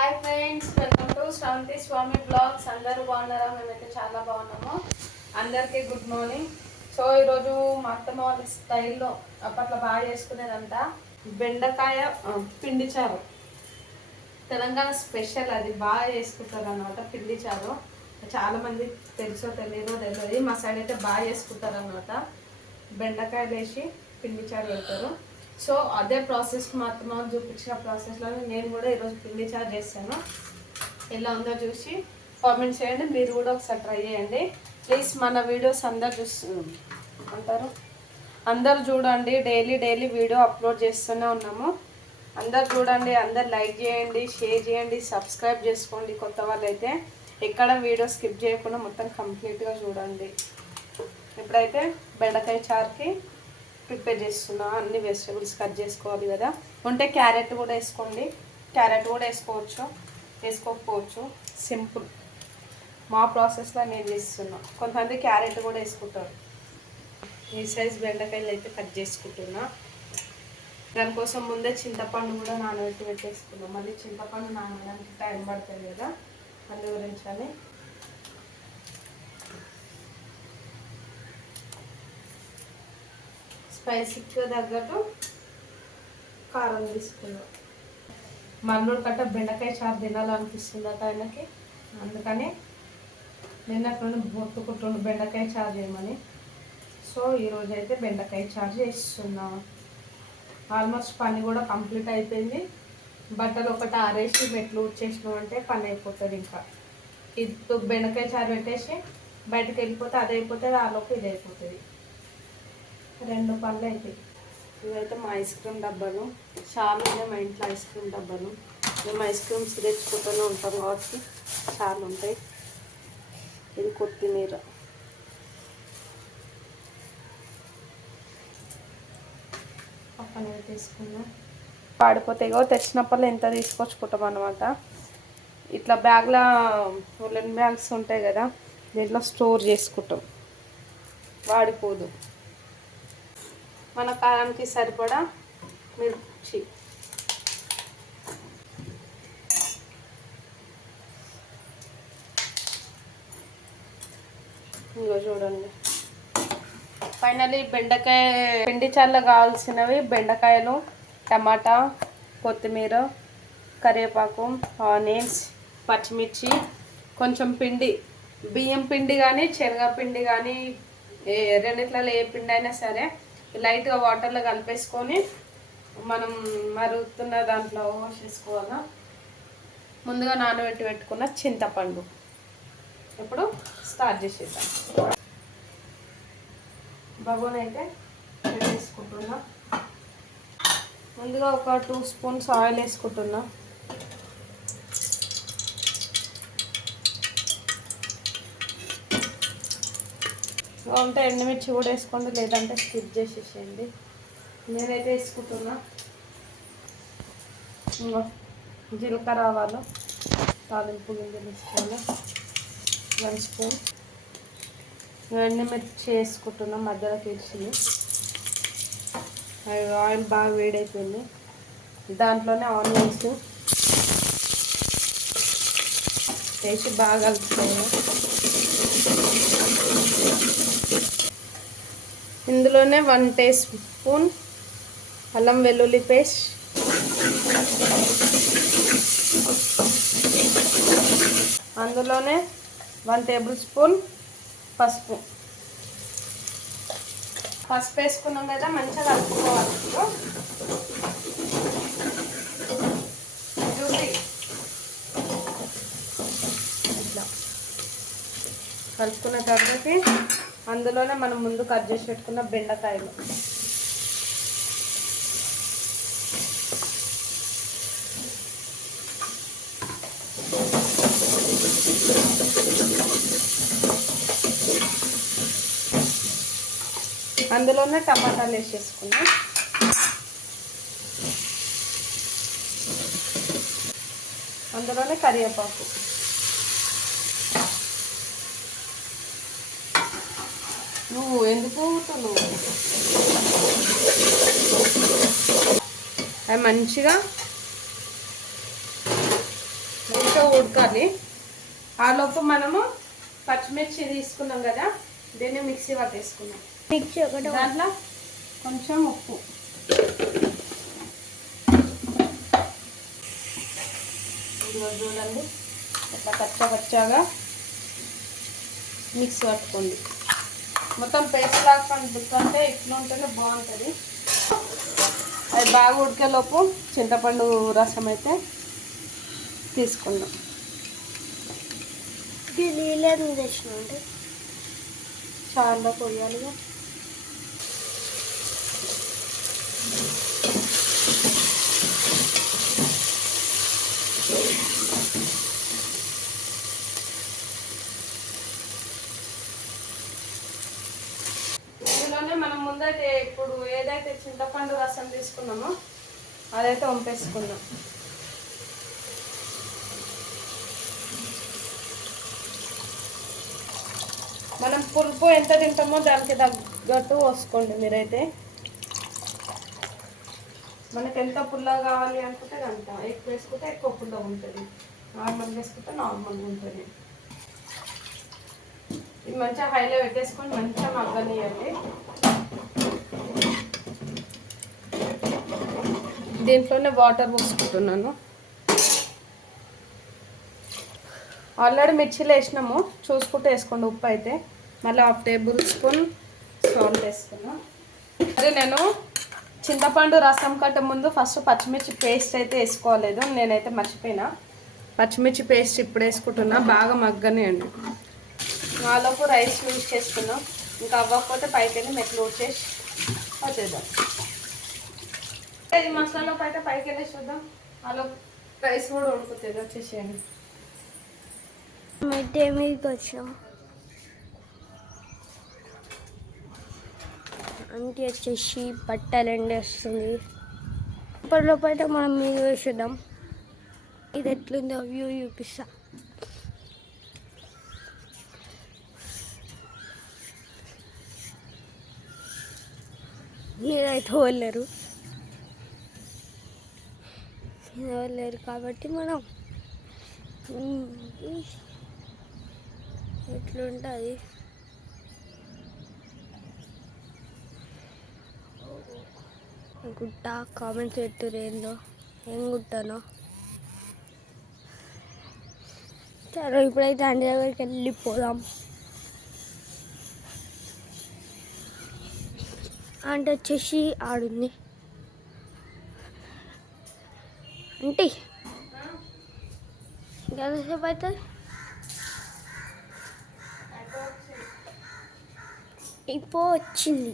Hi friends welcome to Sravanthi Swamy vlogs అందరూ బాగున్నారా? మేమైతే చాలా బాగున్నాము. అందరికీ గుడ్ మార్నింగ్ సో ఈరోజు మా అత్తమ్మ వాళ్ళ స్టైల్లో అప్పట్లో బాగా చేసుకునేదంట బెండకాయ పిండి చారు. తెలంగాణ స్పెషల్ అది బాగా చేసుకుంటారు అనమాట పిండి చారు. చాలామంది తెలుసో తెలియదో తెలియదు మా సైడ్ అయితే బాగా చేసుకుంటారు అనమాట బెండకాయలు వేసి పిండి చారు పెడతారు. సో అదే ప్రాసెస్ మా అత్తమ్మ చూపించిన ప్రాసెస్లో నేను కూడా ఈరోజు పిండి చారు చేస్తాను ఎలా ఉందో చూసి కామెంట్ చేయండి మీరు కూడా ఒకసారి ట్రై చేయండి. ప్లీజ్ మన వీడియోస్ అందరు చూస్తు అంటారు అందరు చూడండి డైలీ డైలీ వీడియో అప్లోడ్ చేస్తూనే ఉన్నాము. అందరు చూడండి అందరు లైక్ చేయండి షేర్ చేయండి సబ్స్క్రైబ్ చేసుకోండి కొత్త వాళ్ళైతే. అయితే ఎక్కడ వీడియో స్కిప్ చేయకుండా మొత్తం కంప్లీట్గా చూడండి. ఇప్పుడైతే బెండకాయ చారుకి ప్రిపేర్ చేస్తున్నా అన్ని వెజిటబుల్స్ కట్ చేసుకోవాలి కదా. ఉంటే క్యారెట్ కూడా వేసుకోండి. క్యారెట్ కూడా వేసుకోవచ్చు వేసుకోకపోవచ్చు. సింపుల్. మా ప్రాసెస్లో నేను చేస్తున్నా. కొంతమంది క్యారెట్ కూడా వేసుకుంటారు. ఈ సైజ్ బెండకాయలు అయితే కట్ చేసుకుంటున్నా. దానికోసం ముందే చింతపండు కూడా నానబెట్టి పెట్టేసుకున్నాం. మళ్ళీ చింతపండు నానడానికి టైం పడుతుంది కదా. అందు గురించి అని స్పైసీకి తగ్గట్టు కారం తీసుకున్నాం. మల్లూరు కట్ట బెండకాయ చారు తినాలనిపిస్తుందట ఆయనకి. అందుకని నిన్నటి నుండి మొత్తుకుంటుండు బెండకాయ చారు చేయమని. సో ఈరోజు అయితే బెండకాయ చారు చేస్తున్నాం. ఆల్మోస్ట్ పని కూడా కంప్లీట్ అయిపోయింది. బట్టలు ఒకటి ఆరేసి మెట్లు వచ్చేసినాం అంటే పని అయిపోతుంది ఇంకా. ఇది బెండకాయ చారు పెట్టేసి బయటకు వెళ్ళిపోతే అది అయిపోతుంది ఆలోపు ఇది అయిపోతుంది. రెండు పనులు అవుతాయి ఇవైతే మా ఐస్ క్రీమ్ డబ్బాలు. చాలా ఉన్నాయి మా ఇంట్లో ఐస్ క్రీమ్ డబ్బాలు. మేము ఐస్ క్రీమ్స్ తెచ్చుకుంటూనే ఉంటాం కాబట్టి చాలా ఉంటాయి. ఇది కొత్తిమీర. పక్కన తీసుకున్నాం పాడిపోతాయి కదా తెచ్చినప్పుడు ఎంత తీసుకొచ్చుకుంటాం అనమాట ఇట్లా బ్యాగ్లో ఉలెన్ బ్యాగ్స్ ఉంటాయి కదా దీంట్లో స్టోర్ చేసుకుంటాం. వాడిపోదు. మన కారానికి సరిపడా మిర్చి. ఇగో చూడండి. ఫైనలీ బెండకాయ పిండి చల్ల కావాల్సినవి బెండకాయలు టమాటా కొత్తిమీర కరివేపాకు ఆనియన్స్ పచ్చిమిర్చి కొంచెం పిండి బియ్యం పిండి కానీ శనగపిండి కానీ ఏ రెండిట్లలో ఏ పిండి అయినా సరే లైట్గా వాటర్లో కలిపేసుకొని మనం మరుగుతున్న దాంట్లో పోసేసుకోవాలా ముందుగా నానబెట్టి పెట్టుకున్న చింతపండు. ఇప్పుడు స్టార్ట్ చేసేద్దాం. బగోన్ అయితే వేసుకుంటున్నా. ముందుగా ఒక టూ స్పూన్స్ ఆయిల్ వేసుకుంటున్నా. ఉంటే ఎండుమిర్చి కూడా వేసుకోండి లేదంటే స్కిప్ చేసేసేయండి. నేనైతే వేసుకుంటున్నా. ఇంకో జీలకర్ర ఆవాలు తాలింపు గింజలు వేసుకోవాలి. One spoon. ఎండుమిర్చి వేసుకుంటున్నా మధ్యలో తీర్చింది. అవి ఆయిల్ బాగా వేడైపోయింది. దాంట్లోనే ఆనియన్స్. వేసి బాగా కలుపుకోవాలి ఇందులోనే వన్ టీ స్పూన్ అల్లం వెల్లుల్లి పేస్ట్. అందులోనే వన్ టేబుల్ స్పూన్ పసుపు. పసుపు వేసుకున్నాం కదా మంచిగా కలుపుకోవాలి చూసి. ఇట్లా. కలుపుకున్న తర్వాత అందులోనే మనం ముందు కట్ చేసి పెట్టుకున్న బెండకాయలు. అందులోనే టమాటాలు వేసేసుకున్నాం. అందులోనే కరివేపాకు. నువ్వు ఎందుకు ఊగుతున్నావు అవి మంచిగా ఉడకాలి. ఆ లోపు మనము పచ్చిమిర్చి తీసుకున్నాం కదా దీన్ని మిక్సీ పట్టేసుకున్నాం మిక్సీ ఒకటి దాంట్లో కొంచెం ఉప్పు. చూడండి ఇట్లా కచ్చా కచ్చాగా మిక్స్ పట్టుకోండి మొత్తం పేస్ట్ లాగా కంటే ఇట్లా ఉంటేనే బాగుంటుంది. అది బాగా ఉడికేలోపు చింతపండు రసం అయితే తీసుకుందాం. నీళ్ళని తెచ్చినాం అంటే? చాలా పోయాలిగా ఇందులోనే మనం ముందైతే ఇప్పుడు ఏదైతే చింతపండు రసం తీసుకున్నామో అదైతే వంపేసుకుందాం. మనం పులుపు ఎంత తింటామో దానికి తగ్గట్టు పోసుకోండి మీరైతే. మనకి ఎంత పుల్ల కావాలి అనుకుంటే అంత. ఎక్కువ వేసుకుంటే ఎక్కువ పుల్ల ఉంటుంది. నార్మల్గా వేసుకుంటే నార్మల్గా ఉంటుంది. ఇది మంచిగా హైలో పెట్టేసుకొని మంచిగా మగ్గనియండి దీంట్లోనే వాటర్ పోసుకుంటున్నాను ఆల్రెడీ మిర్చిలు వేసినాము. చూసుకుంటూ వేసుకోండి ఉప్పు అయితే. మళ్ళీ హాఫ్ టేబుల్ స్పూన్ సాల్ట్ వేసుకున్నాను అదే నేను చింతపండు రసం కట్ట ముందు ఫస్ట్ పచ్చిమిర్చి పేస్ట్ అయితే వేసుకోలేదు. నేనైతే మర్చిపోయినా. పచ్చిమిర్చి పేస్ట్ ఇప్పుడు వేసుకుంటున్నా. బాగా మగ్గనియండి. నాలోపు రైస్ యూజ్ చేసుకున్నాం. ఇంకా అవ్వకపోతే పైకి వెళ్ళి మెట్లు ఊడ్చేసి వచ్చేద్దాం. ఇది మసాలా పైట పైకి వెళ్ళేసి చూద్దాం. అలా రైస్ కూడా ఉడుకుతుంది వచ్చేసేయండి మిడ్డే మీదకి వచ్చాం. అంటే వచ్చేసి బట్టలు ఎండేస్తుంది ఇప్పటిలోపైతే మనం మీద వేసేద్దాం ఇది ఎట్లుందో వ్యూ చూపిస్తా. మీరైతే వెళ్ళరు లేరు కాబట్టి మనం ఎట్లుంటుంది? గుట్ట కామెంట్స్ పెట్టురు ఏందో? ఏం గుట్టనో? సరే ఇప్పుడైతే అండి దగ్గరికి వెళ్ళిపోదాం అంటే వచ్చేసి ఆడుంది. అంటే ఎంతసేపు అవుతుంది? ఇప్పుడు వచ్చింది.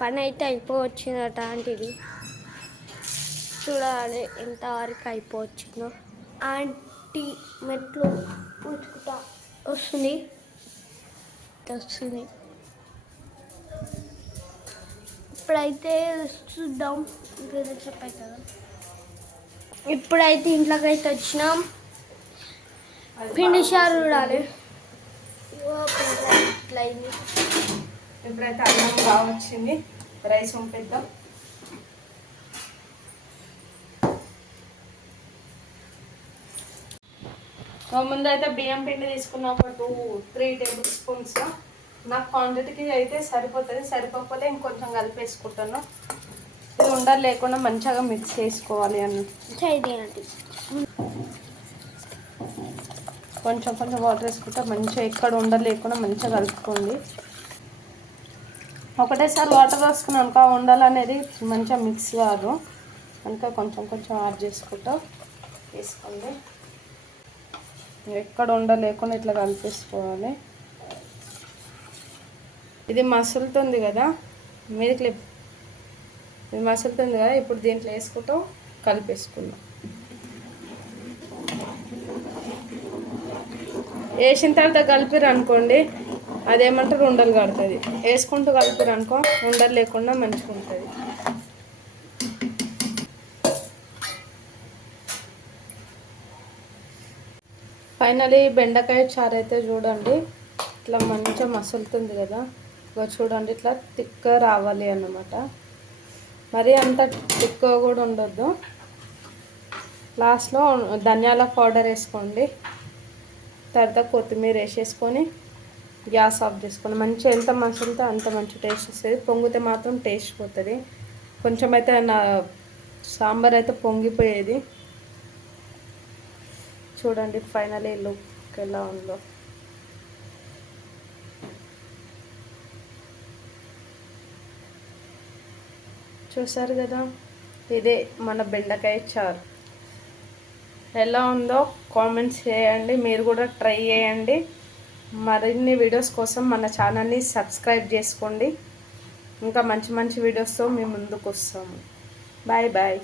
పని అయితే అయిపోవచ్చిందట ఆంటీది. చూడాలి ఎంతవరకు అయిపోవచ్చిందో ఆంటీ మెట్లు పూచుకుంటా వస్తుంది. వస్తుంది. ఇప్పుడైతే చూద్దాం. ఇంకేదో చెప్పవుతుందా ఇప్పుడైతే ఇంట్లోకి అయితే వచ్చినాం. పిండి చూడాలి. ఇట్లా ఇప్పుడైతే అన్నం బాగా వచ్చింది. రైస్ పంపిద్దాం ముందు అయితే బియ్యం పిండి తీసుకున్నాం. ఒక టూ త్రీ టేబుల్ స్పూన్స్ నాకు క్వాంటిటీకి అయితే సరిపోతుంది. సరిపోకపోతే ఇంకొంచెం కలిపేసుకుంటాను. ఇది ఉండలు లేకుండా మంచిగా మిక్స్ చేసుకోవాలి అన్నట్టు కొంచెం కొంచెం వాటర్ వేసుకుంటే మంచిగా ఎక్కడ ఉండలు లేకుండా మంచిగా కలుపుకోండి. ఒకటేసారి వాటర్ వేసుకున్నాం అనుకో ఆ ఉండలు అనేది మంచిగా మిక్స్ కాదు. అందుకే కొంచెం కొంచెం యాడ్ చేసుకుంటూ వేసుకోండి. ఎక్కడ ఉండలేకుండా ఇట్లా కలిపేసుకోవాలి. ఇది మసులుతుంది కదా మీద క్లిప్ ఇది మసులుతుంది కదా ఇప్పుడు దీంట్లో వేసుకుంటూ కలిపేసుకుందాం. వేసిన తర్వాత కలిపిరు అనుకోండి అదేమంటారు ఉండలు కడుతుంది. వేసుకుంటూ కలిపిరు అనుకో ఉండలు లేకుండా మంచిగా ఉంటుంది. ఫైనలీ బెండకాయ చారు అయితే చూడండి ఇట్లా మంచిగా మసులుతుంది కదా. ఇగో చూడండి ఇట్లా తిక్క రావాలి అన్నమాట. మరి అంత తిక్క కూడా ఉండొద్దు. లాస్ట్లో ధనియాల పౌడర్ వేసుకోండి. తర్వాత కొత్తిమీర వేసేసుకొని గ్యాస్ ఆఫ్ చేసుకోండి. మంచిగా ఎంత మసులుతో అంత మంచి టేస్ట్ వస్తుంది. పొంగితే మాత్రం టేస్ట్ పోతుంది. కొంచెం అయితే నా సాంబార్ అయితే పొంగిపోయేది. చూడండి ఫైనల్ లుక్ ఎలా ఉందో. చూసారు కదా? ఇదే మన బెండకాయ చారు. ఎలా ఉందో కామెంట్స్ చేయండి మీరు కూడా ట్రై చేయండి. మరిన్ని వీడియోస్ కోసం మన ఛానల్ని సబ్స్క్రైబ్ చేసుకోండి. ఇంకా మంచి మంచి వీడియోస్తో మేము ముందుకు వస్తాము. Bye bye